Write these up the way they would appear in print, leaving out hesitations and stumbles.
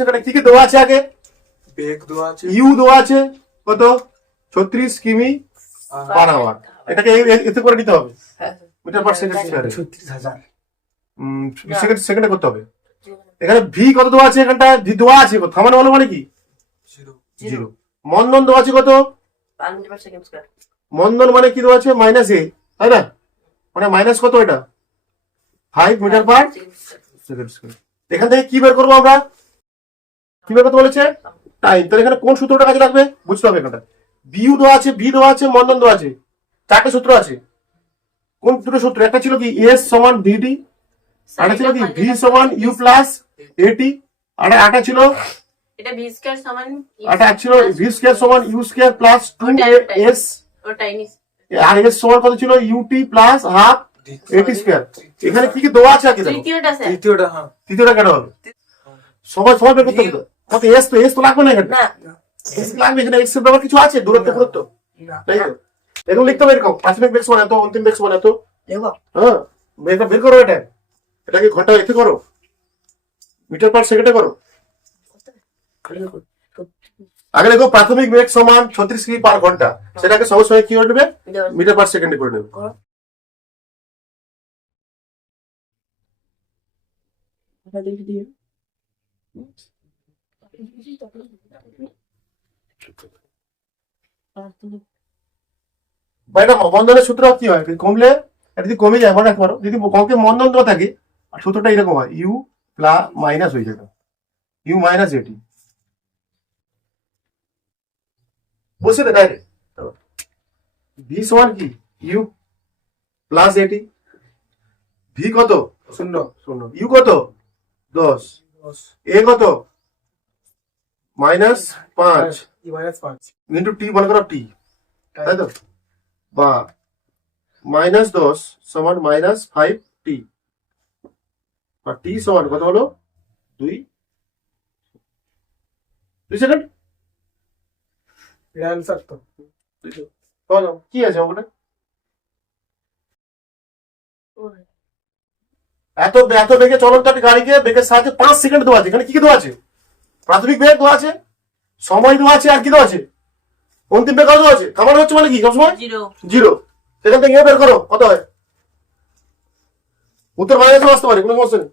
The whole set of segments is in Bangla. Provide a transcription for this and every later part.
সেখানে কি কি দেওয়া আছে আগে? বেগ দেওয়া আছে, ইউ দেওয়া আছে কত? 36 কিমি পার আওয়ার। এটাকে এতে করে নিতে হবে মিটার পার সেকেন্ড স্কয়ারে। 36,000 সেকেন্ডে করতে হবে। এখানে ভি কত দেওয়া আছে? এখানটা ভি দেওয়া আছে কত? থামানো হলো মানে কি? 0। মন্দন দেওয়া আছে কত? মন্দন মানে কি দেওয়া আছে? মাইনাস এ, তাই না? মানে মাইনাস কত এটা? 5 মিটার পার সেকেন্ড স্কয়ার। এখান থেকে কি বের করবো আমরা? কি বের করতে বলেছে? টাইম। তাহলে এখানে কোন সূত্রটা কাজে লাগবে বুঝতে হবে। এখানটা বিউ দেওয়া আছে, ভি দেওয়া আছে, মন্দন দেওয়া আছে, চারটে সূত্র আছে। কোন দুটো সূত্র? একটা ছিল কি এস সমান ভিডি, আরেকটা ছিল কি ভি সমান ইউ প্লাস এটি, আর একটা ছিল এটা ভি স্কয়ার সমান একটা ছিল ভি স্কয়ার সমান ইউ স্কয়ার প্লাস 2 এস, ওটাই নি আর এস সমান কত ছিল? ইউটি প্লাস হাফ এটি স্কয়ার। এখানে কি কি দেওয়া আছে আগে দেখো। তৃতীয়টা স্যার তৃতীয়টা, হ্যাঁ তৃতীয়টা কেন হবে? সবাই বের করতে হবে। কত এস তো লাগবে না এখানে। না এস লাগবে, এখানে এক্স এর ব্যাপার কিছু আছে, দূরত্ব পুরত্ব, তাই তো? এরকম লিখতে হবে এরকম, প্রাথমিক বেগ সমান এত, অন্তিম বেগ সমান এত। দেখো হ্যাঁ, এটা বের করো। এটাকে ঘন্টা এতে করো, মিটার পার সেকেন্ডে করো। আগে দেখো প্রাথমিক বেগ সমান 36 কিমি পার ঘন্টা, সেটাকে সবসময় কি করে নেবে? মিটার পার সেকেন্ডে করে নেবে। মন্দনের সূত্র কি হয়? কমলে এটা যদি কমে যায় মনে রাখতে পারো, যদি কমকে মন্দন দেওয়া থাকে সূত্রটা এরকম হয়, ইউ প্লাস মাইনাস হয়ে যাবে, ইউ মাইনাস এটি। বুঝছে তো? ডাইরেক্ট ভি সমান কি? ইউ প্লাস এটি। ভি কত? 0। ইউ কত? 10। এ কত? -5 -5 ইন্টু টি, মনে করো টি, তাই তো? বা -10 সমান -5 টি, আর টি সমান কত হলো? 2 সেকেন্ড। এটা অ্যানসার তো। বলো কি আছে ওখানে? এত এত বেগে চলন্ত একটা গাড়িকে বেগের সাহায্যে 5 সেকেন্ড দেওয়া আছে। এখানে কি কি দেওয়া আছে? প্রাথমিক বেগ দেওয়া আছে, সময় দেওয়া আছে, আর কি দেওয়া আছে? অন্তিম বেগ দেওয়া আছে। কামানো হচ্ছে মানে কি সবসময় 0। সেখান থেকে বের করো কত হয়। উত্তর মাইনাসে আসতে পারে, কোনো সমস্যা নেই।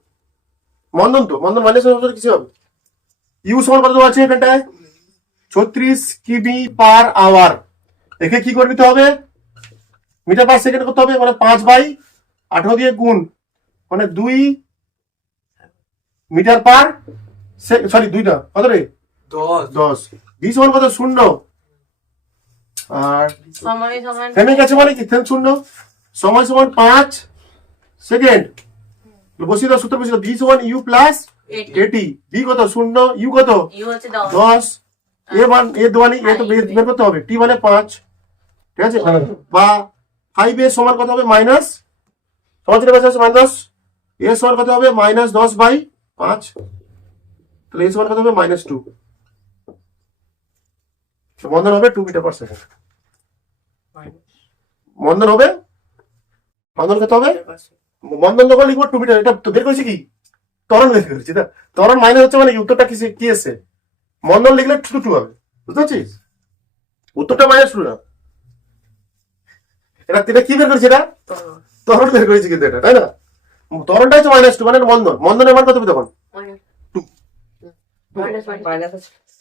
মন্দন তো, মন্দন মাইনাসে কিছু হবে। ইউ সমান কত দেওয়া আছে এখানটায়? 36 কিমি পার আওয়ার। একে কি করে নিতে হবে? মিটার পার সেকেন্ড করতে হবে, মানে 5/18 দিয়ে গুণ, মানে 2 মিটার পার সরি 2টা কত রে? 10। ভি সমান কত? 0। আর সময় সমান থেমে গেছে মানে কি? 0। সময় সমান 5 সেকেন্ড। বসিয়ে দাও সূত্র, বসিয়ে দাও। ভি সমান ইউ প্লাস এটি। ভি কত? 0। ইউ কত? ইউ হচ্ছে 10। এ দেওয়ানি, এ তো বের করতে হবে। টি মানে 5, ঠিক আছে? বা 5 এর সমান কত হবে? মাইনাস, সমাজের কাছে আছে -10। এর সমান কত হবে? -10/5। তাহলে এর সমান কত হবে? -2। মন্দন হবে 2 মিটার পার সেকেন্ড। মন্দন হবে, মন্দন কত হবে? মন্দন যখন লিখবো 2 মিটার, এটা তো বের করেছি কি? ত্বরণ বের করেছি না? ত্বরণ মাইনাস হচ্ছে মানে কি? উত্তরটা কি এসছে? মন্দন লিখলে 2 হবে, বুঝতে পারছিস? উত্তরটা -2 না। এটা কি বের করেছি? এটা ত্বরণ বের করেছি কিন্তু এটা, তাই না? ত্বরণটা হচ্ছে -2, মানে মন্দন। মন্দনের মান কত হবে তখন? 2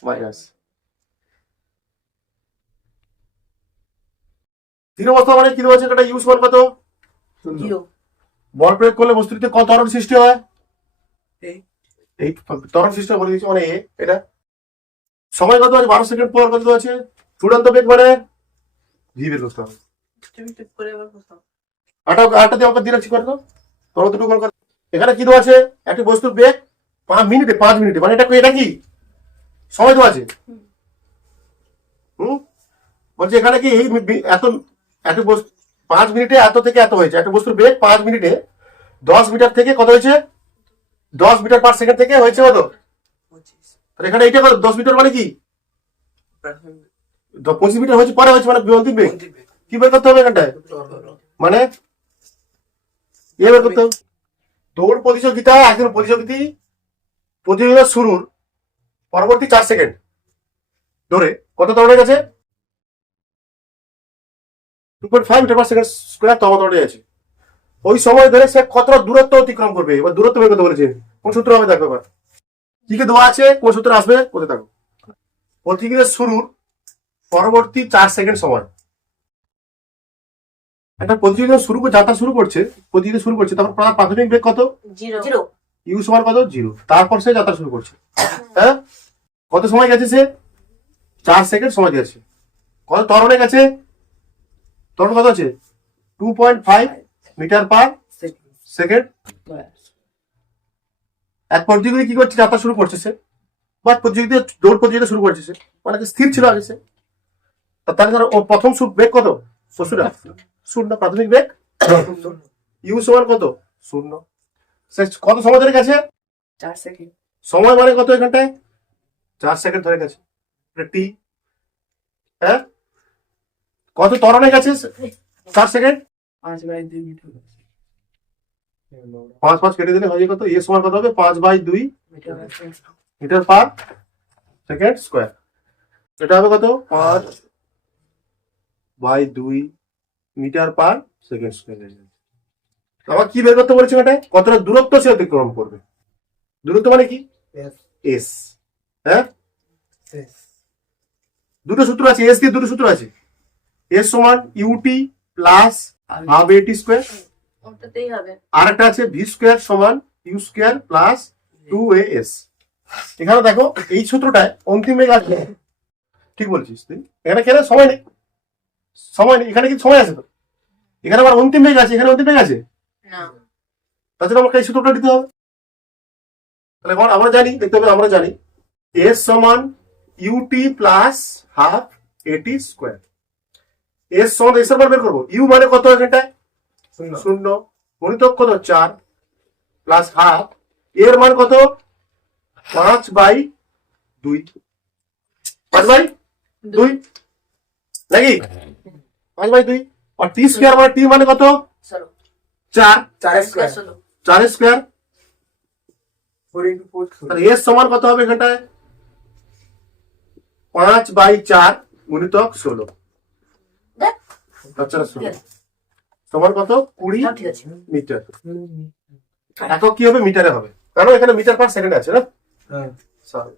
মাইনাস। স্থির অবস্থা মানে কি দেওয়া আছে? এটা ইউ সমান কত? 0 বল প্রয়োগ করলে বস্তুটিতে কত ত্বরণ সৃষ্টি হয়? এই ত্বরণ সৃষ্টি বলে দিচ্ছি, মানে এটা সময় কত আছে? 12 সেকেন্ড পর কত আছে? চূড়ান্ত বেগ মানে ভি বের করতে হবে। আটা দিয়ে অঙ্ক দিয়ে রাখছি, করে দাও তোমরা দুটো কল। এখানে কি দেওয়া আছে? একটি বস্তুর বেগ 5 মিনিটে, মানে এটা কি সময় দেওয়া আছে? বলছে এখানে কি এই এত 5 মিনিটে এত থেকে এত হয়েছে। একটা বস্তুর বেগ 5 মিনিটে 10 মিটার থেকে কত হয়েছে? 10 মিটার পার সেকেন্ড থেকে হয়েছে কত? তাহলে এখানে এটা কত? 10 মিটার মানে কি? 25 মিটার হয়েছে, পরে হয়েছে, মানে অন্তিম বেগ। কি বের করতে হবে এখানটায়? মানে বের করতে হবে। দৌড় প্রতিযোগিতা একজন প্রতিযোগিতার শুরুর পরবর্তী 4 সেকেন্ড ধরে কত ত্বরণে গেছে? 2.5 মিটার পার সেকেন্ড স্কোয়ার ত্বরণে আছে। ওই সময় ধরে সে কতটা দূরত্ব অতিক্রম করবে, এবার দূরত্ব বের করতে বলেছে। কোন সূত্র হবে দেখো এবার, কি কি দেওয়া আছে, কোন সূত্র আসবে কোথায় থাকো। প্রতিক্রিয়া শুরুর পরবর্তী 4 সেকেন্ড সময় একটা প্রতিযোগিতা শুরু করে, যাত্রা শুরু করছে, প্রতিযোগিতা শুরু করছে, তারপর তার প্রাথমিক বেগ কত? 0 ইউ সমান কত? 0। তারপর সে যাত্রা শুরু করছে। হ্যাঁ, কত সময় গেছে সে? 4 সেকেন্ড সময় গেছে। কত ত্বরণে গেছে? ত্বরণ কত আছে? 2.5 মিটার পার সেকেন্ড। এক প্রতিযোগী কি করছে? যাত্রা শুরু করছে সে, বা প্রতিযোগিতা দৌড় প্রতিযোগিতা শুরু করছে সে, মানে স্থির ছিল আগে সে। তার ধরো ওর প্রথম বেগ কত? 0 প্রাথমিক বেগ। ইউ সমান কত? 0। সে কত সময় ধরে গেছে? 4 সেকেন্ড। সময় মানে কত এখানটায়? 4 সেকেন্ড ধরে গেছে, টি। হ্যাঁ, কত ত্বরণে গেছে? 4 সেকেন্ড। 5/2 মিটার 5 কেটে দিলে হয়ে কত? এ সমান কত হবে? 5/2 metre metre per second square. এটা হবে কত? 5/2 মিটার পার সেকেন্ড স্কোয়ার। আবার কি বের করতে বলেছে এটায়? কতটা দূরত্ব সে অতিক্রম করবে। দূরত্ব মানে কি? Yes. এস। হ্যাঁ, Yes. দুটো সূত্র আছে, এস দিয়ে দুটো সূত্র আছে। এস সমান ইউটি প্লাস হাফ এটি স্কোয়ার, ওটাতেই হবে। আর একটা আছে ভি স্কোয়ার সমান ইউ স্কোয়ার প্লাস 2as। এখানে দেখো এই সূত্রটায় অন্তিম বেগ আছে, ঠিক বলছিস তুই। এখানে কেন সময় নেই, সময় নেই, এখানে কিন্তু সময় আছে তো। এখানে আবার অন্তিম বেগ আছে, এখানে অন্তিম বেগ আছে, না, তার জন্য আমাকে এই সূত্রটা দিতে হবে। তাহলে এখন আমরা জানি, দেখতে হবে, আমরা জানি এস সমান ইউটি প্লাস হাফ এটি স্কোয়ার। এস সমান এসের মান বের করবো। ইউ মানে কত এখানটায়? 0। গণিতক কত? 4 প্লাস হাফ, এর মান কত? 5/2। 5/2 নাকি? 5/2। আর টি স্কোয়ার মানে টি মানে কত? 16 4। 4 square. 4 স্কোয়ার। 4 into 4. তাহলে এস সমান কত হবে এখানটায়? 5/4 গুণিতক 16। দেখ, আচ্ছা, 16 সমান কত? 20 সব ঠিক আছে। মিটার। একক কি হবে? মিটারে হবে, কারণ এখানে মিটার পার সেকেন্ড আছে না। হ্যাঁ। সরি,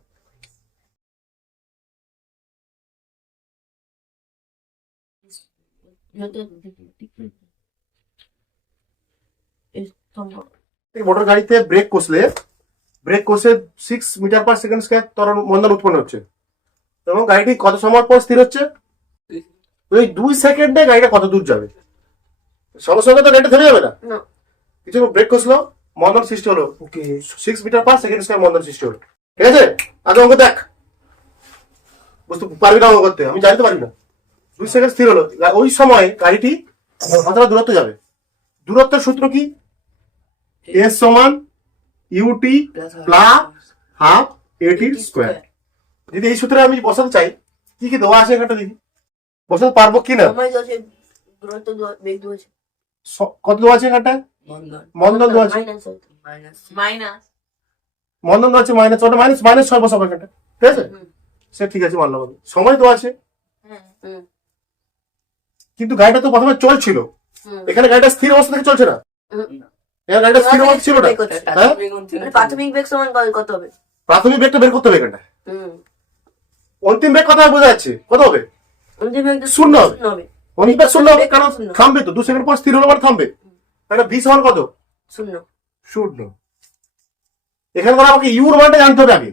মোটর গাড়িতে ব্রেক কষলে 6 মিটার পার সেকেন্ড স্কয়ার ত্বরণ মন্দন উৎপন্ন হচ্ছে, এবং গাড়িটি কত সময় পর স্থির হচ্ছে? ওই 2 সেকেন্ডে গাড়িটা কত দূর যাবে? সঙ্গে সঙ্গে তো গাড়িটা থেমে যাবে না, না, কিছু ব্রেক কষলো, মন্দন সৃষ্টি হলো, ওকে 6 মিটার পার সেকেন্ড স্কয়ার মন্দন সৃষ্টি হলো। ঠিক আছে, আগে অঙ্ক দেখ, বুঝতে পারবি না অঙ্ক করতে, আমি জানতে পারবি না। 2 সেকেন্ড স্থির হলো, ওই সময় গাড়িটি কতটা দূরত্ব যাবে? দূরত্বের সূত্র কি? এস সমান ইউটি প্লাস হাফ এটি স্কোয়ার। যদি এই সূত্রে আমি বসাতে চাই, কি কি দেওয়া আছে এখানটা দেখি, বসাতে পারবো কিনা। সময় আছে, দূরত্ব বেগ আছে, কত দেওয়া আছে এখানটায়? মন্দন মন্দন দেওয়া আছে, মাইনাস মন্দন দেওয়া আছে মাইনাস, ওটা মাইনাস -6 বসাবো এখানটা। ঠিক আছে, সে ঠিক আছে, মানলাম আমি। সময় দেওয়া আছে, কিন্তু গাড়িটা তো প্রথমে চলছিল, এখানে গাড়িটা স্থির অবস্থা থেকে চলছে না, এখানে গাড়িটা স্থির অবস্থা ছিল না। হ্যাঁ, প্রাথমিক বেগ সমান কত হবে? প্রাথমিক বেগটা বের করতে হবে এখানটা। অন্তিম বেগ কত হবে বোঝা যাচ্ছে, কত হবে? অন্তিম বেগ তো শূন্য হবে। হবে। অন্তিম বেগ শূন্য হবে, কারণ থামবে তো, 2 সেকেন্ড পর স্থির হলো মানে থামবে। এটা ভি সমান কত? 0। 0। এখানে করে আমাকে ইউর মানটা জানতে হবে আগে,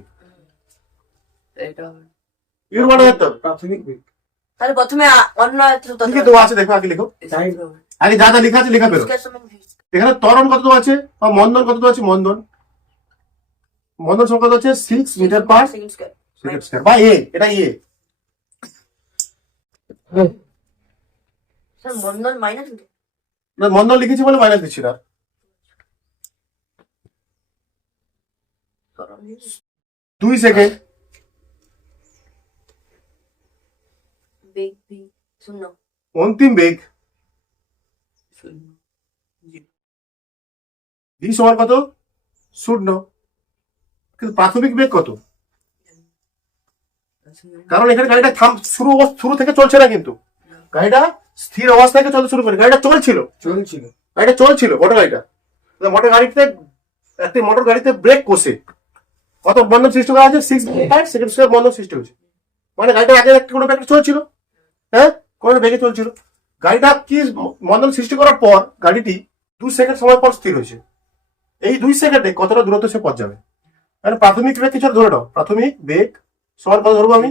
এটা ইউর মানটা জানতে হবে। প্রাথমিক বেগ তাহলে প্রথমে অন্য একটা সূত্র কি কি দেওয়া আছে দেখো, আগে লিখো, আগে যা যা লেখা আছে লেখা বেরো। এখানে ত্বরণ কত দেওয়া আছে, বা মন্দন কত দেওয়া আছে? মন্দন সমান কত আছে? 6 metre per second square. Second square, বা এ, এটা এ। স্যার মন্দন মাইনাস না, মন্দন লিখেছি বলে মাইনাস দিচ্ছি না। 2 সেকেন্ড, বেগ ভি 0। অন্তিম বেগ ভি সমান কত? 0। কিন্তু প্রাথমিক বেগ কত? কারণ এখানে গাড়িটা শুরু থেকে চলছে না, কিন্তু গাড়িটা স্থির অবস্থা থেকে চলতে শুরু করে। গাড়িটা চলছিল মোটর গাড়িটা। মোটর গাড়িতে একটি মোটর গাড়িতে ব্রেক কষে কত বন্ধন সৃষ্টি করা আছে, 6 সেকেন্ড স্কয়ার বন্ধন সৃষ্টি হয়েছে। মানে গাড়িটা আগে কোনো ব্যাপারে চলছিল, হ্যাঁ, কোনো বেগে চলছিল। গাড়িটা কি বন্ধন সৃষ্টি করার পর গাড়িটি 2 সেকেন্ড সময় পর স্থির হয়েছে। এই 2 সেকেন্ডে কতটা দূরত্ব সে পথ যাবে। মানে প্রাথমিক বেগ কিছু ধরে নাও, প্রাথমিক বেগ সমান কত ধরবো আমি,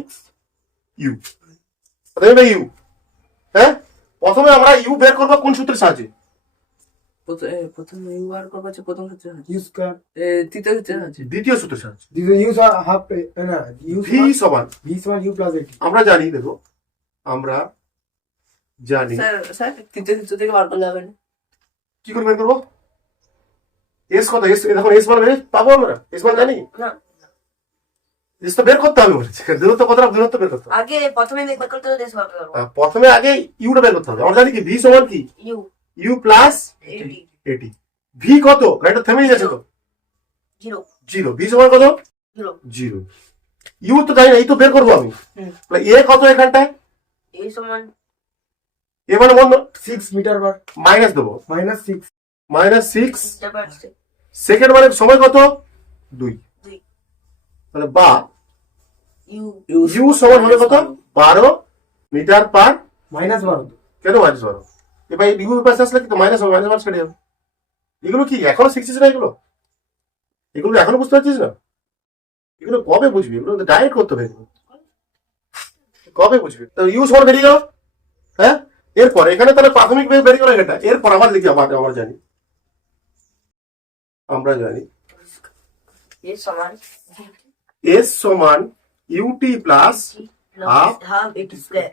ইউ। প্রাথমিক বেগ ইউ, হ্যাঁ। প্রথমে আমরা ইউ বের করবো কোন সূত্রের সাহায্যে? প্রথম ইউ বার করবো হচ্ছে প্রথম ক্ষেত্রে U square. তৃতীয় ক্ষেত্রে আছে দ্বিতীয় সূত্রের সাহায্যে। This is U square half না U ভি সমান V square U plus 80. আমরা জানি, দেখো আমরা জানি স্যার তৃতীয় ক্ষেত্র থেকে বার করলে হবে না? কি করে বের করবো? এস কত, এস এখন এস মান পাবো আমরা, এস মান জানি না, এস তো বের করতে হবে বলেছে। দূরত্ব কতটা, দূরত্ব বের করতে হবে। আগে প্রথমে বের করতে হবে, দেশ বার করবো। প্রথমে আগে ইউটা বের করতে হবে। আমরা জানি কি ভি সমান কি, ইউ ইউ প্লাস 80। ভি কত, গাড়িটা থেমেই গেছে তো, 0 0। ভি সমান কত, 0। ইউ তো জানি না, এই তো বের করবো আমি। তাহলে এ কত এখানটায়, এই সমান এ মানে বন্ধ 6 meter per মাইনাস দেবো, -6. -6 মিটার পার সেকেন্ড মানে সময় কত, 2। দুই। তাহলে বা ইউ ইউ সমান হবে কত, 12 মিটার পার, -12. কেন -12? এবার এই ইউ পাশে আসলে কিন্তু মাইনাস হবে, মাইনাস কেটে যাবে। এগুলো কি এখনো শিখছিস না? এগুলো এখনো বুঝতে পারছিস না? এগুলো কবে বুঝবি? এগুলো ডাইরেক্ট করতে হবে, এগুলো কবে বুঝবি? তো ইউ সমান বেরিয়ে গেল, হ্যাঁ। এরপর এখানে তাহলে প্রাথমিক বেগ বেরিয়ে গেল এটা। এরপর আবার লিখি, আমরা জানি এই সমান এস সমান ইউটি প্লাস হাফ হাফ এটি স্কয়ার।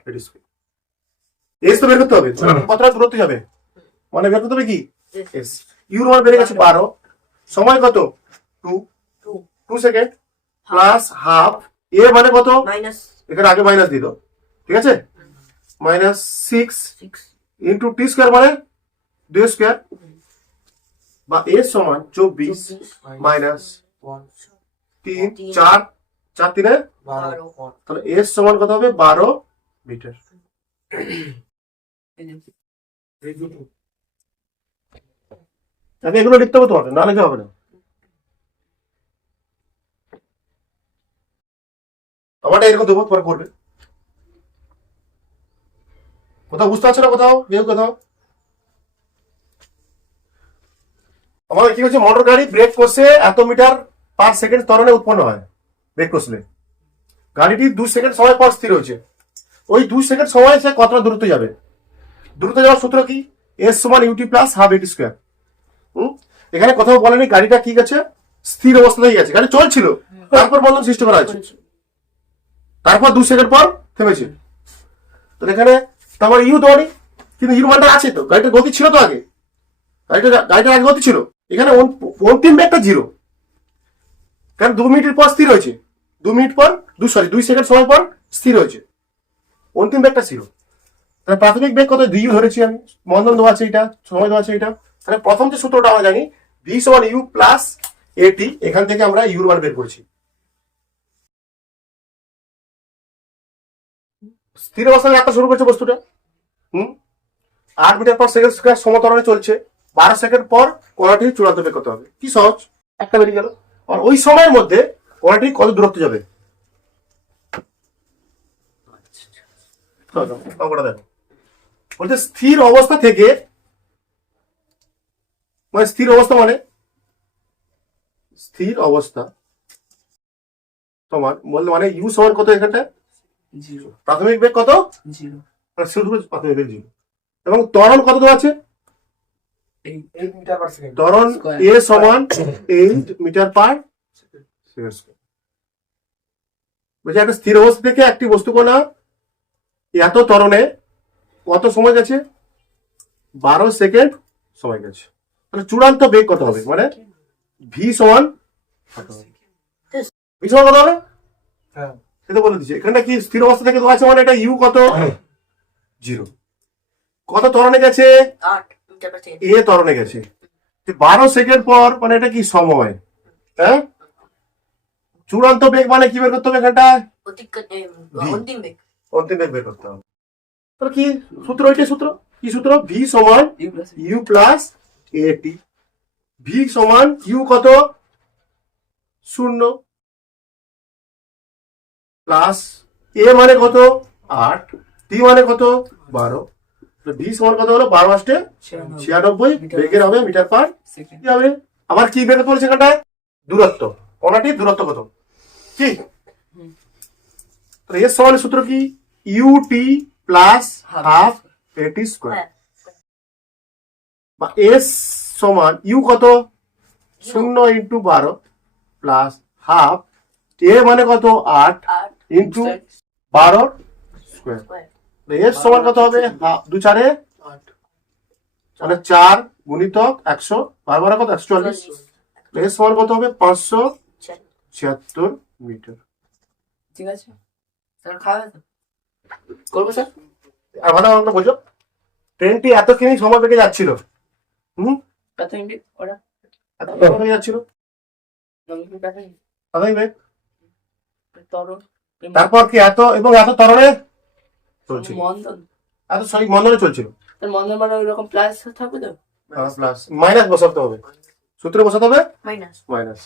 এস তো বের করতে হবে, কতটা দূরত্ব যাবে, মানে বের করতে হবে কি এস। ইউর মান বেড়ে গেছে 12, সময় কত 2 সেকেন্ড প্লাস হাফ, এ মানে কত, মাইনাস এখানে আগে মাইনাস দিত, ঠিক আছে, -6 6 ইন্টু টি স্কয়ার মানে 2 স্কয়ার, বা এস সমান 24 মাইনাস 3 4 4 3 12. তাহলে এস সমান কত হবে, 12 মিটার। আগে এগুলো লিখতে হবে তোমাকে, না লিখে হবে না। আমারটা এরকম দেবো, পরে করবে। কোথাও বুঝতে পারছো না, কোথাও কোথাও আমাদের কি হচ্ছে, মোটর গাড়ি ব্রেক কষে এত মিটার পার সেকেন্ড ত্বরণে উৎপন্ন হয়। ব্রেক কষলে গাড়িটি 2 সেকেন্ড সময় পর স্থির হয়েছে। ওই 2 সেকেন্ড সময় সে কতটা দূরত্ব যাবে, দূরত্ব যাওয়ার সূত্র কি, এস সমান ইউটি প্লাস হাফ এটি স্কয়ার। এখানে কোথাও বলেনি গাড়িটা কি গেছে, স্থির অবস্থায় গেছে, গাড়ি চলছিল, তারপর বন্ধন সৃষ্টি করা হয়েছে, তারপর 2 সেকেন্ড পর থেমেছে। তো এখানে তোমার ইউ দেওয়ানি, কিন্তু ইউর মানটা আছে তো, গাড়িটার গতি ছিল তো আগে, গাড়িটার আগে গতি ছিল। এখানে অন্তিম বেগটা 0, কারণ 2 মিনিটের পর স্থির হয়েছে, 2 মিনিট পর 2 সেকেন্ড সময় পর স্থির হয়েছে, অন্তিম বেগটা 0। তাহলে প্রাথমিক বেগ কত, 2 ধরেছি আমি, বন্ধন দেওয়া আছে এটা, সময় দেওয়া আছে এটা। তাহলে প্রথম যে সূত্রটা আমরা জানি, ভি সমান ইউ প্লাস এটি, এখান থেকে আমরা ইউর মান বের করেছি। স্থির অবস্থায় যাত্রা শুরু করছে বস্তুটা, 8 মিটার পার সেকেন্ড স্কয়ার সমতরণে চলছে, 12 সেকেন্ড পর কোণাটি চূড়ান্ত বেগ কত হবে, কি সহজ, একটা বেরিয়ে গেল। আর ওই সময়ের মধ্যে কোণাটি কত দূরত্ব যাবে, অঙ্কটা দেখো। বলছে স্থির অবস্থা থেকে, মানে স্থির অবস্থা সমান বললে মানে ইউ সমান কত, এখানটা 0 প্রাথমিক বেগ কত, 0 শুধু প্রাথমিক বেগ 0, এবং ত্বরণ কত দেওয়া আছে, 8 meter per second. ত্বরণ এ সমান 8 মিটার পার সেকেন্ড স্কয়ার। বলছে একটা স্থির অবস্থা থেকে একটি বস্তু কণা এত ত্বরণে কত সময় গেছে, 12 সেকেন্ড সময় গেছে। তাহলে চূড়ান্ত বেগ কত হবে, মানে ভি সমান কত হবে, হ্যাঁ, সেটা বলে দিচ্ছে। এখানটা কি স্থির অবস্থা থেকে দেওয়া আছে, মানে এটা ইউ কত, 0। কত ত্বরণে গেছে, 8 মিটার পার সেকেন্ড। এ ত্বরণে গেছে, 12 সেকেন্ড পর, মানে এটা কি সময়, হ্যাঁ। চূড়ান্ত বেগ মানে কি বের করতে হবে, এখানটা অন্তিম বেগ অন্তিম বেগ বের করতে হবে। তাহলে কি সূত্র, ওইটাই সূত্র। কি সূত্র? ভি সমান ইউ প্লাস ইউ প্লাস এটি। ভি সমান ইউ কত? 0 প্লাস এ মানে কত? 8, টি মানে কত? 12। ভি সমান কত হলো? 12 আসতে 96 বেগের হবে মিটার পার সেকেন্ড। কি হবে? আবার কি বের করতে বলেছে এখানটায়? দূরত্ব। কোনটির দূরত্ব কত? কি এর সমান সূত্র কি? ইউটি প্লাস হাফ এটি স্কোয়ার। হ্যাঁ বা এস সমান ইউ কত? 0 ইন্টু 12 প্লাস হাফ এ মানে কত? 8 8 ইন্টু 12 স্কোয়ার। এর সমান কত হবে? 2 4 8 মানে 4 গুণিতক 100, 12 কত? 140। এর সমান কত হবে? 576 মিটার। ঠিক আছে স্যার, খাওয়া তো করবো স্যার। আর ভালো আমরা বলছো ট্রেনটি এত কিমি সময় পেকে যাচ্ছিল। প্রাথমিক ওরা এত সময় পেকে যাচ্ছিল প্রাথমিক প্রাথমিক বেগ। তরল তারপর কি এত এবং এত ত্বরণে চলছিল, মন্দন। এত সঠিক মন্দনে চলছিল। তার মন্দন মানে ওইরকম প্লাস থাকবে তো। প্লাস মাইনাস বসাতে হবে, সূত্রে বসাতে হবে মাইনাস মাইনাস।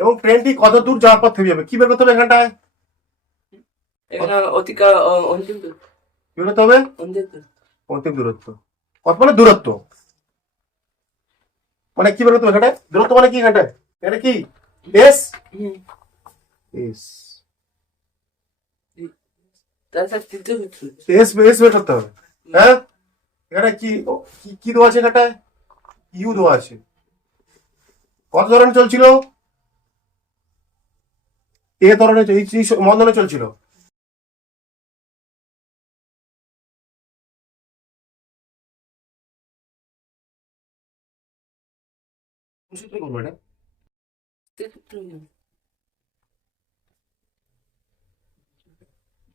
এবং ট্রেনটি কত দূর যাওয়ার পর থেমে যাবে কি বের করতে হবে এখানটায়? এখানে অতিকা অন্তিম তো কি বেরোতে হবে? অন্তিম তো অন্তিম দূরত্ব। কত মানে দূরত্ব, মানে কি বের করতে হবে এখানটায়? দূরত্ব মানে কি এখানটায়? এটা কি এস? এস তার স্যার তৃতীয় সূত্র। এস এস বের করতে হবে। হ্যাঁ এখানে কি কি কি দেওয়া আছে এখানটায়? ইউ দেওয়া আছে। কত ধরনের চলছিল? এ ধরনের এই মন্দনে চলছিল। সূত্রে করবো এটা।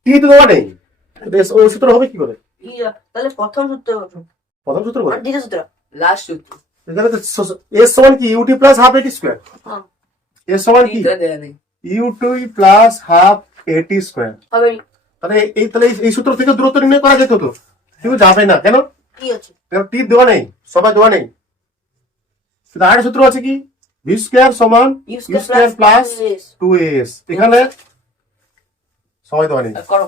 টি তো দেওয়া নেই, ও সূত্র হবে কি করে? তাহলে প্রথম সূত্র প্রথম সূত্র করে দ্বিতীয় সূত্র লাস্ট সূত্র এখানে তো এস সমান কি ইউটি প্লাস হাফ এটি স্কোয়ার। হ্যাঁ এস সমান কি তিনটা দেয়া নেই। ইউটি প্লাস হাফ এটি স্কোয়ার। হবে তাহলে এই সূত্র থেকে দূরত্ব নির্ণয় করা যেত তো, কিন্তু যাবে না কেন? কি আছে কারণ টি দেওয়া নেই, সবাই দেওয়া নেই। কিন্তু আরেকটা সূত্র আছে কি ভি স্কোয়ার সমান ইউ স্কোয়ার প্লাস 2as। এখানে সবাই দেওয়া নেই। আর করো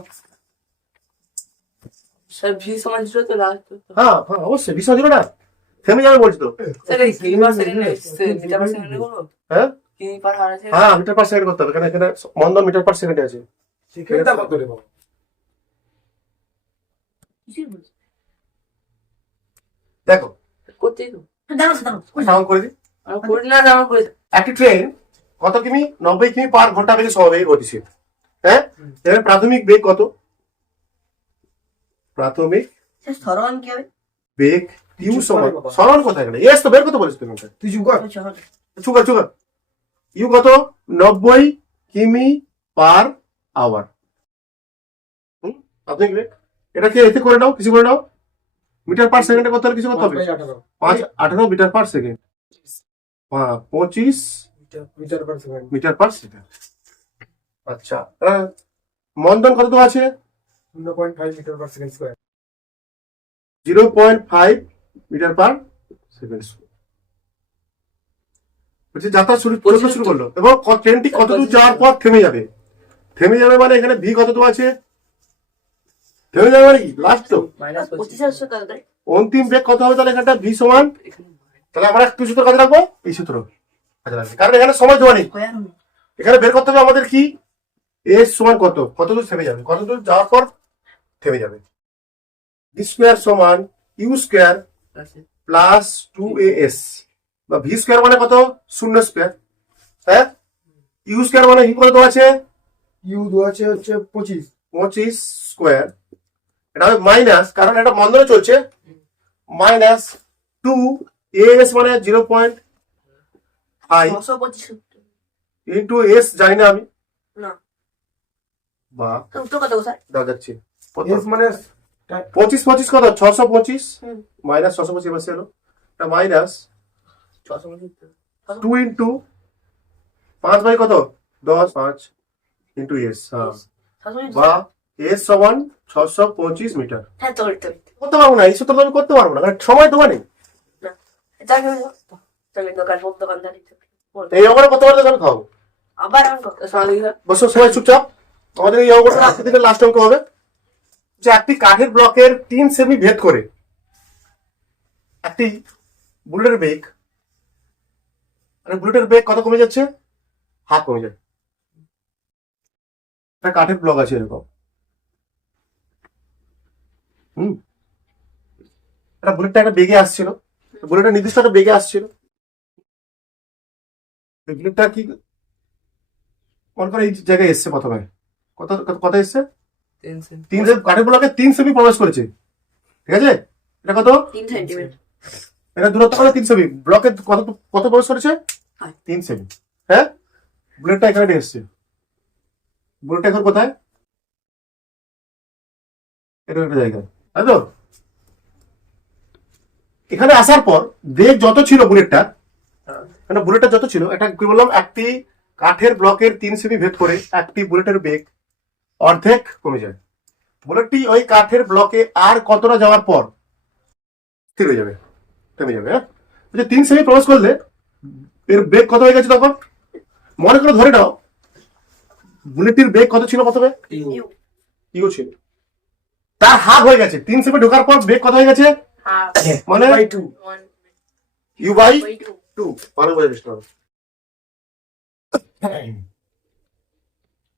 স্যার ভি সমান 0 তো লাস্ট। হ্যাঁ হ্যাঁ অবশ্যই বিষয় ছিল না, থেমে যাবে বলছি তো। স্যার এই কি পার সেকেন্ড মিটার পার সেকেন্ডে করবো? হ্যাঁ কি পার হার আছে? হ্যাঁ মিটার পার সেকেন্ড করতে হবে, এখানে এখানে মন্দন মিটার পার সেকেন্ডে আছে। সেকেন্ডটা কত রে বাবা? কিসের বলছিস? দেখো করতেই তো দাঁড়াও দাঁড়াও সাউন্ড করে দিই। আমি করি না, আমার করে একটি ট্রেন কত কিমি? 90 কিমি পার ঘন্টা বেগে সমবেগে গতিশীল। হ্যাঁ এখানে প্রাথমিক বেগ কত? প্রাথমিক সে সরণ কি হবে বেগ ইউ চুপ সমান করে বাবা। সরল কোথায় গেলে? এস তো বের করতে বলেছ তুমি। তুই চুপ কর। চুকার চুকার ইউ কত? 90 কিমি পার আওয়ার। প্রাথমিক বেগ এটাকে এতে করে নাও, কিছু করে নাও। মিটার পার সেকেন্ডে কত হলে কিছু করতে হবে? 518 metre per second. 25 metre per second. Metre per second. আচ্ছা মন্দন কত তো আছে? 0.5 metre per second square. 0.5 metre per second. বলছি যাত্রা শুরু করলো এবং ট্রেনটি কত দূর যাওয়ার পর থেমে যাবে। থেমে যাবে মানে এখানে ভি কত তো আছে? থেমে যাবে মানে কি লাস্ট তো। মাইনাস 2500 তাড়াতাড়ি অন্তিম বেগ কত হবে তাহলে এখানটা? ভি সমান, তাহলে আমরা একটু সূত্র কাজে রাখবো, এই সূত্র কাজে রাখবো, কারণ এখানে সময় দেওয়া নেই। হয় আর এখানে বের করতে হবে আমাদের কি এস সমান কত, কত দূর থেমে যাবে, কত দূর যাওয়ার পর থেমে যাবে। ভি স্কোয়ার সমান ইউ স্কোয়ার প্লাস 2as বা ভি স্কোয়ার মানে কত? 0 স্কোয়ার। হ্যাঁ ইউ স্কোয়ার মানে ইউ কত আছে? ইউ দু আছে হচ্ছে 25। 25 স্কোয়ার। এটা হবে মাইনাস, কারণ এটা মন্দনে চলছে, মাইনাস 2as মানে 0.5 625 ইন্টু এস জানি না আমি, না বা তো উত্তর কত স্যার দেখা যাচ্ছে এস মানে 25 কত? 625 হুম মাইনাস 625 এবার এলো, এটা মাইনাস 2 ইন্টু 5 বাই কত? 10 5 ইন্টু এস। হ্যাঁ বা এস সমান 625 মিটার। হ্যাঁ তড়িৎ তড়িৎ করতে পারবো না, এই সূত্রটা আমি করতে পারবো না, কারণ সময় তোমার নেই। যাকে দোকান বন্ধ দোকানদারি এই অঙ্কটা করতে পারলে আমি খাবো। আবার অঙ্ক বসো সবাই চুপচাপ। আমাদের এই অঙ্কটা আজকের দিনের লাস্ট অঙ্ক হবে, যে একটি কাঠের ব্লকের 3 সেমি ভেদ করে একটি বুলেটের বেগ, বুলেটের বেগ কত কমে যাচ্ছে? হাফ কমে যায়। একটা কাঠের ব্লক আছে এরকম, একটা বুলেটটা একটা বেগে আসছিল, বুলেটটা নির্দিষ্ট একটা বেগে আসছিল। বুলেটটা কি মনে করো এই জায়গায় এসছে, প্রথমে কত কত এসছে? 3 সেমি। কাঠের ব্লকে 3 সেমি প্রবেশ করেছে, ঠিক আছে? এটা কত? 3 সেন্টিমিটার। এটা দূরত্ব কত? 3 সেমি। ব্লকে কত কত প্রবেশ করেছে? 3 সেমি। হ্যাঁ, বুলেটটা এখানে এসছে। বুলেটটা এখন কোথায়? এটা একটা জায়গায়, তাই তো? এখানে আসার পর বেগ যত ছিল বুলেটটা, মানে বুলেটটা যত ছিল, এটা কি বললাম, একটি কাঠের ব্লকের 3 সেমি ভেদ করে একটি বুলেটের বেগ অর্ধেক কমে যায়। বুলেটটি ওই কাঠের ব্লকে আর কতটা যাওয়ার পর স্থির হয়ে যাবে, থেমে যাবে। হ্যাঁ, 3 সেমি প্রবেশ করলে এর বেগ কত হয়ে গেছে? তখন মনে করে ধরে নাও বুলেটটির বেগ কত ছিল প্রথমে? ইউ ছিল, তার হাফ হয়ে গেছে। 3 সেমি ঢোকার পর বেগ কত হয়ে গেছে? মানে ইউ বাই 2। ভালো বোঝার চেষ্টা করো।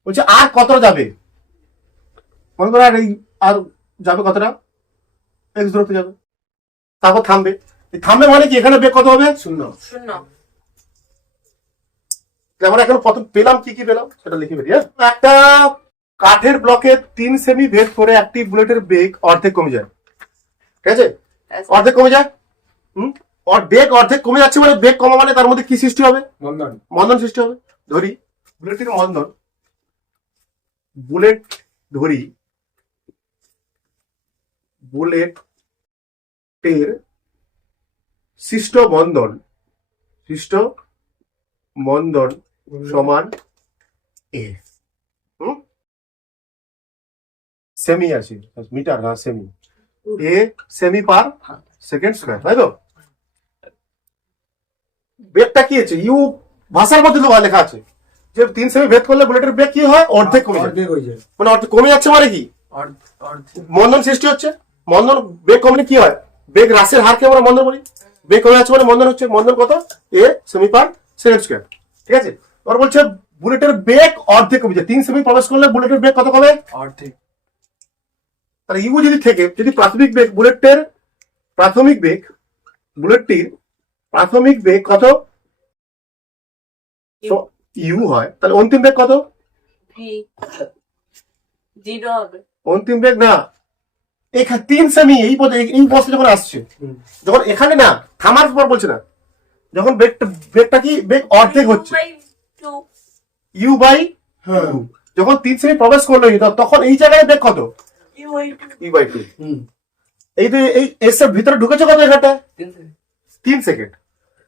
বলছে আর কতটা যাবে, মনে করো আর এই আর যাবে কতটা? এক্স দূরত্বে যাবে, তারপর থামবে। থামবে মানে কি এখানে বেগ কত হবে? 0। আমরা এখন প্রথম পেলাম কি কি পেলাম সেটা লিখে বেরিয়ে। একটা কাঠের ব্লকে 3 সেমি ভেদ করে একটি বুলেটের বেগ অর্ধেক কমে যায়, ঠিক আছে? অর্ধেক কমে যায়। বেগ অর্ধেক কমে যাচ্ছে মানে বেগ কমা মানে তার মধ্যে কি সৃষ্টি হবে? মন্দন সৃষ্টি হবে। ধরি বুলেটের মন্দন, বুলেট ধরি বুলেটের সৃষ্ট মন্দন সমান এ। সেমি আছে, মিটার না সেমি, এ সেমি পার সেকেন্ড স্কয়ার, তাই তো? বেগটা কি আছে? ইউ ভাষার মধ্যে তো লেখা আছে যে 3 সেমি ভেদ করলে বুলেটের বেগ কি হয়? অর্ধেক কমে যায়। মানে অর্ধেক কমে যাচ্ছে মানে কি? মন্দন সৃষ্টি হচ্ছে। মন্দন বেগ কমলে কি হয়? বেগ হ্রাসের হারকে আমরা মন্দন বলি। বেগ কমে যাচ্ছে মানে মন্দন হচ্ছে। মন্দন কত? এ সেমি পার সেকেন্ড স্কয়ার, ঠিক আছে? ওর বলছে বুলেটের বেগ অর্ধেক কমে যায়। 3 সেমি প্রবেশ করলে বুলেটের বেগ কত কমে? অর্ধেক। তাহলে ইউ যদি থেকে, যদি প্রাথমিক বেগ বুলেটটির প্রাথমিক বেগ কত ইউ হয়, তাহলে অন্তিম বেগ কত? অন্তিম বেগ না, এখানে 3 সেমি এই পথে যখন আসছে, যখন এখানে না থামার পর বলছে না, যখন বেগটা কি বেগ অর্ধেক হচ্ছে ইউ বাই 2, যখন 3 সেমি প্রবেশ করলো তখন এই জায়গায় বেগ কত? U by 2। এই তো এই এস এর ভিতরে ঢুকেছে কত? এখানটা 3 সেকেন্ড,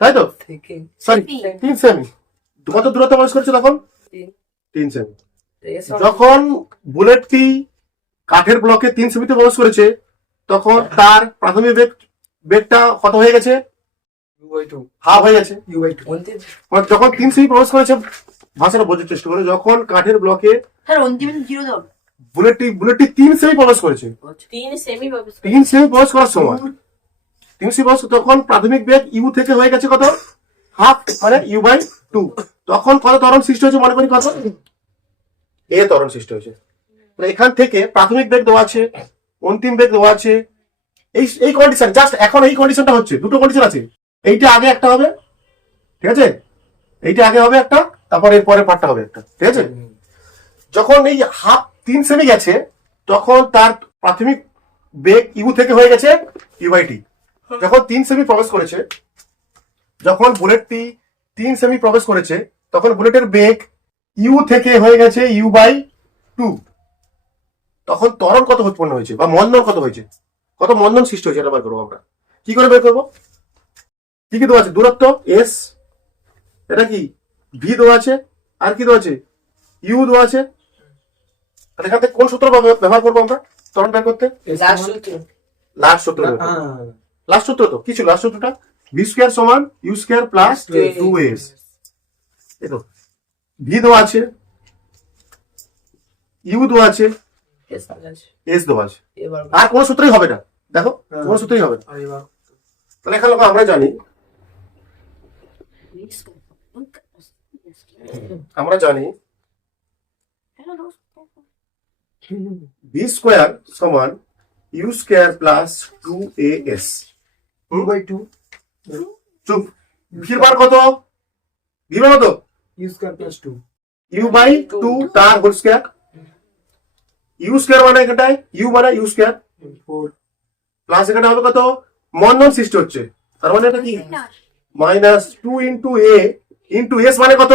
তাই তো? Sorry 3 semi. কত দূরত্ব প্রবেশ করছে তখন? 3 সেমি। যখন বুলেটটি কাঠের ব্লকে 3 সেমিতে প্রবেশ করেছে তখন তার প্রাথমিক বেগটা কত হয়ে গেছে? হাফ হয়ে গেছে। যখন 3 সেমি প্রবেশ করেছে, ভাষাটা বোঝার চেষ্টা করে, যখন কাঠের ব্লকে বুলেটটি 3 সেমি প্রবেশ করেছে, 3 সেমি প্রবেশ করার সময় 3 সেমি প্রবেশ, তখন প্রাথমিক বেগ ইউ থেকে হয়ে গেছে কত? হাফ, মানে ইউ বাই 2। তখন কত ত্বরণ সৃষ্টি হয়েছে মনে করি? কত? এ ত্বরণ সৃষ্টি হয়েছে। এখান থেকে প্রাথমিক বেগ দেওয়া আছে, অন্তিম বেগ দেওয়া আছে, এই কন্ডিশন, জাস্ট এখন এই কন্ডিশনটা হচ্ছে। দুটো কন্ডিশন আছে, এইটা আগে একটা হবে, ঠিক আছে? এইটা আগে হবে একটা, তারপর এর পরের পার্টটা হবে একটা, ঠিক আছে? যখন এই হাফ 3 সেমি গেছে তখন তার প্রাথমিক বেগ ইউ থেকে হয়ে গেছে ইউ বাই টি। যখন 3 সেমি প্রবেশ করেছে, যখন বুলেটটি 3 সেমি প্রবেশ করেছে তখন বুলেটের বেগ ইউ থেকে হয়ে গেছে ইউ বাই 2। তখন ত্বরণ কত উৎপন্ন হয়েছে বা মন্দন কত হয়েছে, কত মন্দন সৃষ্টি হয়েছে, এটা বের করবো আমরা। কি করে বের করবো? কি কি দেওয়া আছে? দূরত্ব এস, এটা কি ভি দেওয়া আছে, আর কি দেওয়া আছে? ইউ দেওয়া আছে, তাহলে এখান থেকে কোন সূত্র ব্যবহার করবো আমরা ত্বরণ বের করতে? লাস্ট সূত্র লাস্ট সূত্র। লাস্ট সূত্র তো কি ছিল লাস্ট সূত্রটা? ভি স্কোয়ার সমান ইউ স্কোয়ার প্লাস 2s। এই তো ভি দেওয়া আছে, ইউ দেওয়া আছে, এস আছে এস দেওয়া আছে, এবার আর কোন সূত্রই হবে না। দেখো কোন সূত্রই হবে না। তাহলে এখানে আমরা জানি ভি স্কোয়ার সমান u square plus 2as। U by two চুপ, ভির বার কত? ভি বার কত? U square plus two u by 2 তার হোল স্কোয়ার। ইউ স্কোয়ার মানে এখানটায় ইউ মানে ইউ স্কোয়ার 4 প্লাস এখানে হবে কত? মন্দন সৃষ্টি হচ্ছে, তার মানে এটা কি মাইনাস 2 ইন্টু এ ইন্টু এস মানে কত?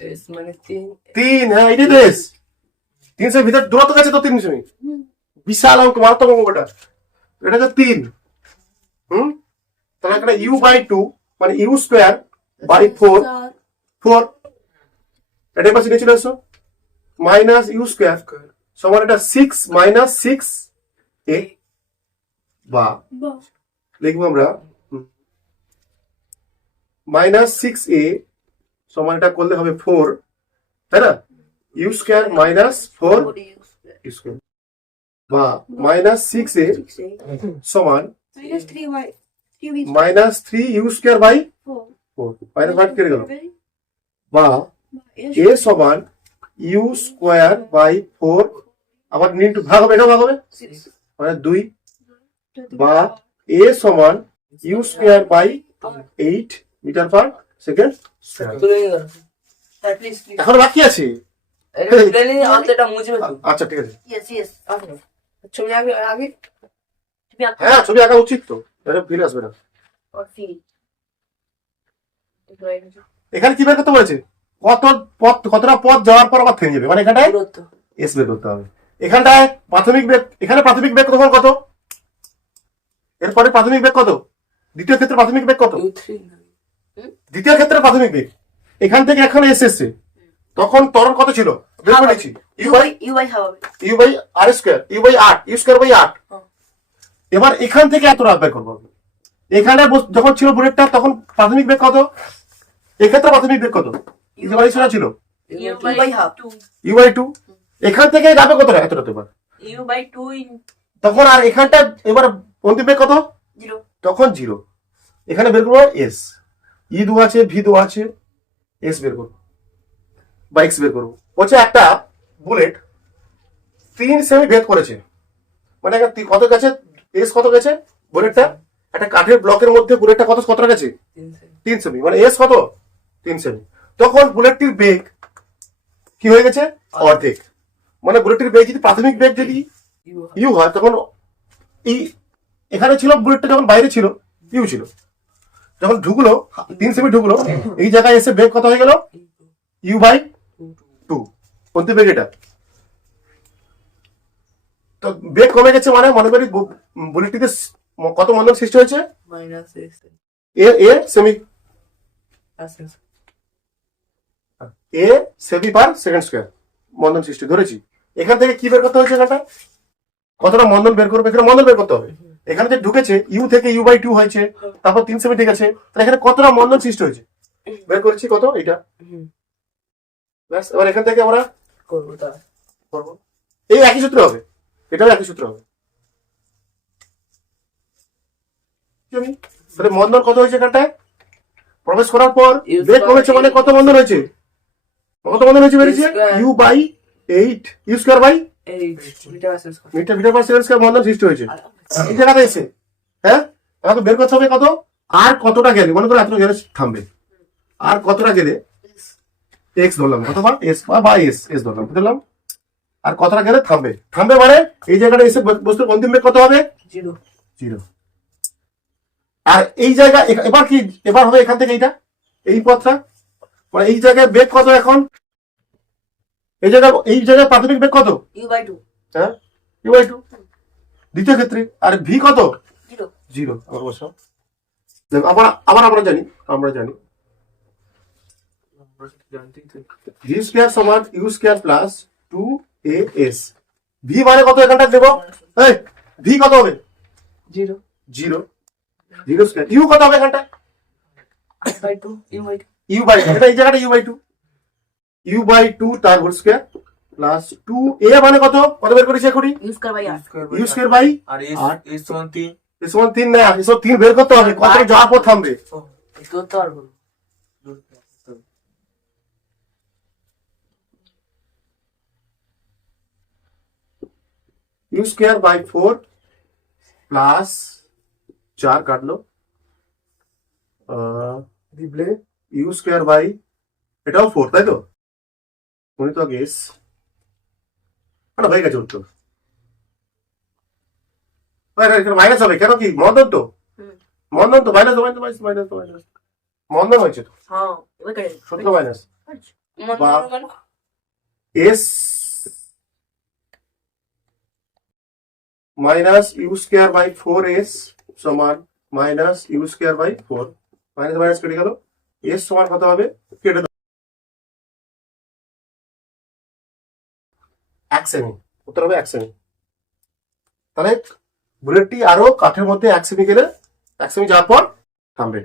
এস মানে 3 3। হ্যাঁ এটাই তো এস। 3 এর ভিতর দূরত্ব কাছে তো 3 সেমি, বিশাল অঙ্ক, মারাত্মক অঙ্কটা। এটা তো 3। তাহলে এখানে ইউ বাই 2 মানে ইউ স্কোয়ার বাই 4 এটা পাশে নিয়ে চলে আসো, মাইনাস ইউ স্কোয়ার সমান এটা 6 মাইনাস 6 এ, বা লিখবো আমরা মাইনাস 6a সমান এটা করলে হবে 4, তাই না? U square minus 4 u square বা মাইনাস 6a সমান minus 3 u square by 4 minus 5 কেটে গেল, বা a সমান ইউ স্কোয়ার বাই 4 আবার ইনটু ভাগ হবে, এটা ভাগ হবে মানে 2, বা a সমান u square by 8 metre per second. তুলে নিয়ে গেল প্লিজ এখন বাকি আছে। এটা তুলে নিয়ে অন্তটা মুছবে তো। আচ্ছা ঠিক আছে, ইয়েস আচ্ছা ছবি আগে আগে তুমি আঁকো হ্যাঁ ছবি আঁকা উচিত তো, এটা ফিরে আসবে না। or feel এখানে কি বের করতে বলেছে? কতটা পথ যাওয়ার পর আবার থেমে যাবে, মানে এখানটায় দূরত্ব এস বের করতে হবে। এখানটায় প্রাথমিক বেগ, এখানে প্রাথমিক বেগ তখন কত? এরপরে প্রাথমিক বেগ কত? দ্বিতীয় ক্ষেত্রে প্রাথমিক বেগ কত? 2 3 দ্বিতীয় ক্ষেত্রে প্রাথমিক বেগ এখান থেকে এখানে এসেছে, তখন ত্বরণ কত ছিল বের করেছি? U by u by r square, u by 8, u square by 8। এবার এখান থেকে এত রাত বের করবো। এখানে যখন ছিল বুলেটটা তখন প্রাথমিক বেগ কত? এক্ষেত্রে প্রাথমিক বেগ কত? ইউ বাই শোনা ছিল u by half u by 2। এখান থেকে যাবে কতটা? এতটা তো। এবার ইউ বাই 2 ইন তখন আর এখানটা এবার অন্তিম বেগ কত? 0 তখন 0। এখানে বের করবো এস, ই দু আছে, ভি দু আছে, এস বের করবো বা এক্স বের করবো। বলছে একটা বুলেট 3 সেমি ভেদ করেছে, মানে কত গেছে? এস কত গেছে বুলেটটা? একটা কাঠের ব্লকের মধ্যে বুলেটটা কতটা গেছে? 3 সেমি, মানে এস কত? 3 সেমি। তখন বুলেটটির বেগ কি হয়ে গেছে? অর্ধেক। মানে বুলেটটির বেগ যদি প্রাথমিক বেগ যদি ইউ হয়, তখন এই এখানে ছিল বুলেটটা, যখন বাইরে ছিল ইউ ছিল, যখন ঢুকলো 3 সেমি ঢুকলো, এই জায়গায় এসে বেগ কত হয়ে গেল? ইউ বাই 2 অন্তিম বেগ এটা। তো বেগ কমে গেছে, মানে মনে করি বুলেটটিতে কত মন্দন সৃষ্টি হয়েছে? মাইনাস এস এ সেমি আছে এ সেমি পার সেকেন্ড স্কোয়ার মন্দন সৃষ্টি ধরেছি। এখান থেকে কি বের করতে হয়েছে? এখানটা কতটা মন্দন বের করবে? এখানে মন্দন বের করতে হবে। এখানে যে ঢুকেছে ইউ থেকে ইউ বাই 2 হয়েছে, তারপর 3 সেমি ঠিক আছে, তাহলে এখানে কতটা মন্দন সৃষ্টি হয়েছে বের করেছি কত? এটা ব্যাস। এবার এখান থেকে আমরা করব তা করবো, এই একই সূত্র হবে, এটাও একই সূত্র হবে। তাহলে মন্দন কত হয়েছে? এখানটায় প্রবেশ করার পর বেগ কমেছে, মানে কত মন্দন হয়েছে? কত মন্দন হয়েছে বেরিয়েছে? U by 8 u square by 8 metre আছে মিটার পার সেকেন্ড স্কোয়ার মন্দন সৃষ্টি হয়েছে এই জায়গাতে এসে। হ্যাঁ আমাকে বের করতে হবে কত, আর কতটা গেলে, মনে করো এতটা গেলে থামবে, আর কতটা গেলে এক্স ধরলাম, কতবার এস বা এস এস ধরলাম, বুঝলাম, আর কতটা গেলে থামবে। থামবে মানে এই জায়গাটা এসে বস্তুর অন্তিম বেগ কত হবে? 0 0। আর এই জায়গা এবার কি, এবার হবে এখান থেকে এইটা, এই পথটা, মানে এই জায়গায় বেগ কত এখন? এই জায়গায় প্রাথমিক বেগ কত? ইউ বাই 2 হ্যাঁ ইউ বাই 2 দ্বিতীয় ক্ষেত্রে। আর ভি কত? 0 0। আবার বসাও, দেখো আবার আমরা জানি ভি স্কোয়ার সমান u square plus 2as v মানে কত এখানটা দেবো এই ভি কত হবে 0. 0 0 স্কয়ার ইউ কত হবে এখানটা by 2 u by 2 you by এটা এই জায়গাটা ইউ বাই 2 তার হোল স্কয়ার প্লাস 2a মানে কত কত বের করেছি এখনই U square by R. U square by r s সমান 3 এস সমান 3 না এসব 3 বের করতে হবে কত যাওয়ার পর থামবে তো তো আর বল u square by 4 plus 4 cut লো Dible. ইউ স্কয়ার বাই এটাও 4 তাই তো উনি তো গেস হয়ে গেছে উত্তর মাইনাস হবে কেন কি মন্দন তো হুম। মন্দন তো মাইনাস মাইনাস মন্দন হয়েছে তো हाँ वो करें সূত্র মাইনাস মন বা- কেন s minus u square by 4s সমান minus u square by 4 minus minus কেটে গেল এস সমান কত হবে কেটে দাও 1 সেমি উত্তর হবে 1 সেমি তাহলে বুলেটটি আরো কাঠের মধ্যে 1 সেমি গেলে 1 সেমি যাওয়ার পর থামবে